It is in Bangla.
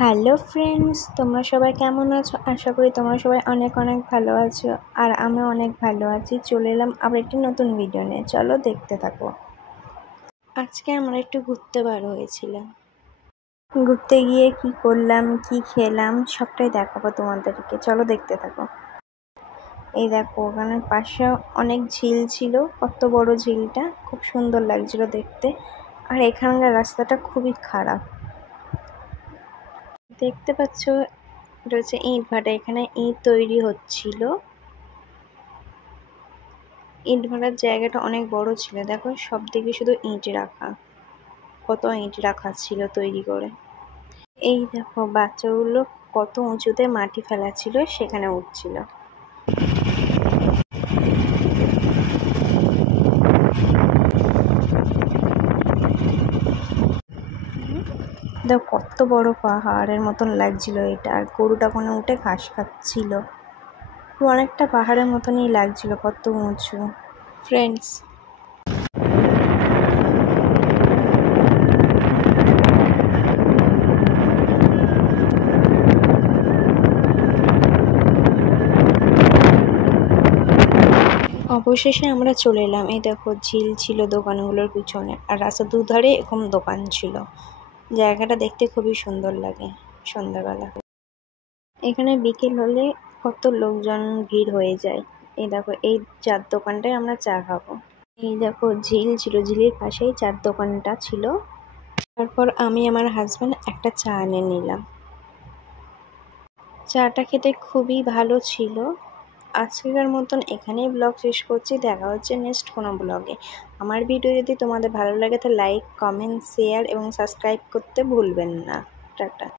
হ্যালো ফ্রেন্ডস, তোমরা সবাই কেমন আছো? আশা করি তোমরা সবাই অনেক অনেক ভালো আছো, আর আমি অনেক ভালো আছি। চলে এলাম আবার একটি নতুন ভিডিও নিয়ে, চলো দেখতে থাকো। আজকে আমরা একটু ঘুরতে বার হয়েছিলাম। ঘুরতে গিয়ে কি করলাম, কি খেলাম, সবটাই দেখাবো তোমাদেরকে, চলো দেখতে থাকো। এই দেখো, ওখানে পাশে অনেক ঝিল ছিল, কত বড় ঝিলটা, খুব সুন্দর লাগছিল দেখতে। আর এখানকার রাস্তাটা খুবই খারাপ, দেখতে পাচ্ছ। এটা হচ্ছে ইট ভাটা, এখানে ইট তৈরি হচ্ছিল। ইট ভাটার জায়গাটা অনেক বড় ছিল, দেখো সব দিকে শুধু ইট রাখা, কত ইট রাখা ছিল তৈরি করে। এই দেখো বাচ্চাগুলো কত উঁচুতে মাটি ফেলা ছিল, সেখানে উঠছিল। দেখো কত বড় পাহাড়ের মতন লাগছিল এটা, আর গরুটা কোনো উঠে ঘাস খাচ্ছিল। অনেকটা পাহাড়ের মতনই লাগছিল, কত উঁচু। ফ্রেন্ডস, অবশেষে আমরা চলে এলাম। এই দেখো ঝিল ছিল দোকানগুলোর পিছনে, আর রাস্তার দুধারে এরকম দোকান ছিল। জায়গাটা দেখতে খুবই সুন্দর লাগে সন্ধ্যাবেলা। এখানে বিকেল হলে কত লোকজন ভিড় হয়ে যায়। এই দেখো, এই চার দোকানটায় আমরা চা খাবো। এই দেখো ঝিল ছিল, ঝিলের পাশেই চার দোকানটা ছিল। তারপর আমি আমার হাজব্যান্ড একটা চা এনে নিলাম। চাটা খেতে খুবই ভালো ছিল। আজকের মতন এখানেই ব্লগ শেষ করছি, দেখা হচ্ছে নেক্সট কোনো ব্লগে। আমার ভিডিও যদি তোমাদের ভালো লাগে তো লাইক, কমেন্ট, শেয়ার এবং সাবস্ক্রাইব করতে ভুলবেন না। টাটা।